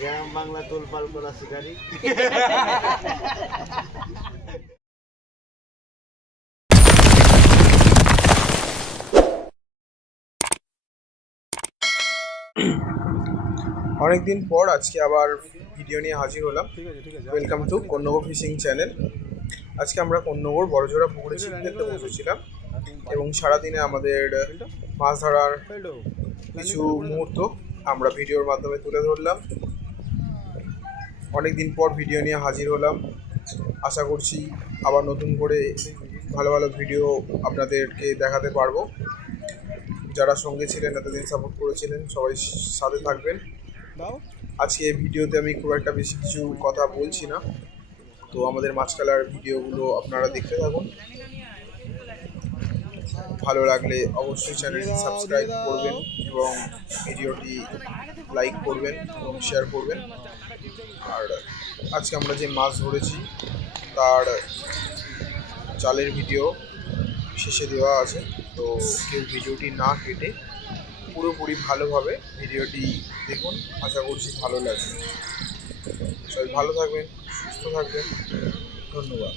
গ্রাম বাংলা তোলপাল করা শিকারি। অনেকদিন পর আজকে আবার ভিডিও নিয়ে হাজির হলাম। Welcome to Konnagar fishing channel. আজকে আমরা কন্যগর বড়জোড়া পুকুরে ছিপ ফেলতে বসেছিলাম এবং সারাদিনে আমাদের মাছ ধরার কিছু মুহূর্ত আমরা ভিডিওর মাধ্যমে তুলে ধরলাম। অনেকদিন পর ভিডিও নিয়ে হাজির হলাম। আশা করছি আবার নতুন করে ভালো ভালো ভিডিও আপনাদেরকে দেখাতে পারবো। যারা সঙ্গে ছিলেন, এতদিন সাপোর্ট করেছিলেন, সবাই সাথে থাকবেন। আজকে এই ভিডিওতে আমি খুব একটা বেশি কিছু কথা বলছি না, তো আমাদের মাছ খেলার ভিডিওগুলো আপনারা দেখতে থাকুন। ভালো লাগলে অবশ্যই চ্যানেলটি সাবস্ক্রাইব করবেন এবং ভিডিওটি লাইক করবেন এবং শেয়ার করবেন। আর আজকে আমরা যে মাছ ধরেছি তার জালের ভিডিও শেষে দেওয়া আছে, তো কেউ ভিডিওটি না কেটে পুরোপুরি ভালোভাবে ভিডিওটি দেখুন। আশা করছি ভালো লাগবে। সবাই ভালো থাকবেন, সুস্থ থাকবেন। ধন্যবাদ।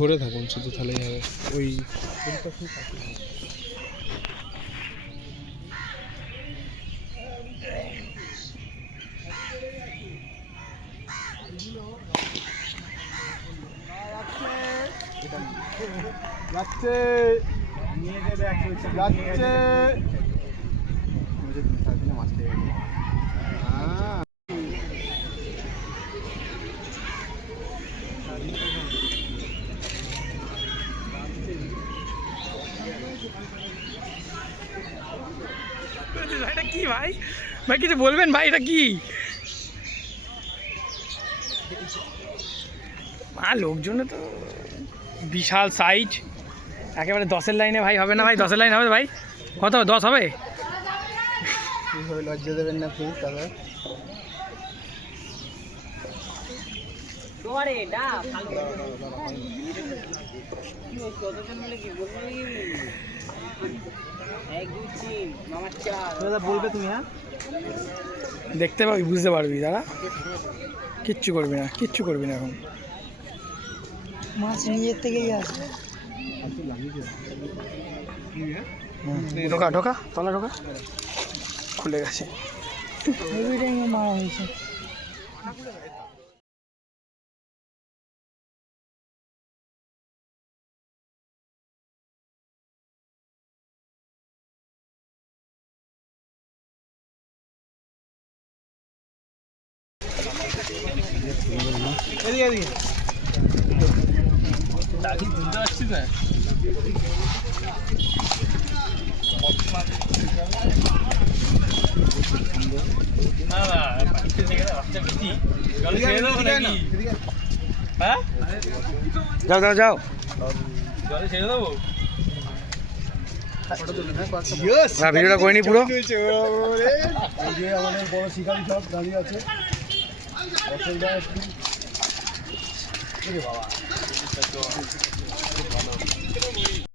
ধরে থাকুন শুধু, তাহলেই হবে। ওই যাচ্ছে যাচ্ছে এটা কি ভাই? ভাই কিছু বলবেন ভাই, এটা কি? লোকজন তো বিশাল সাইজ, একেবারে 10-এর লাইনে ভাই। হবে না ভাই? 10-এর লাইন হবে ভাই? কত 10 হবে? লজ্জা দেবেন না প্লিজ দাদা। বলবে তুমি? হ্যাঁ, দেখতে পাবি, বুঝতে পারবি। দাঁড়া, কিচ্ছু করবি না, কিচ্ছু করবি না। এখন মাছ নিজের থেকেই আসবে। ঢোকা ঢোকা, তলা ঢোকা, খুলে গেছে। মারা হয়েছে। যাও যাও যাও, ভিডিওটা করে নি পুরো। আমাদের বড় শিকারি সব দাঁড়িয়ে আছে।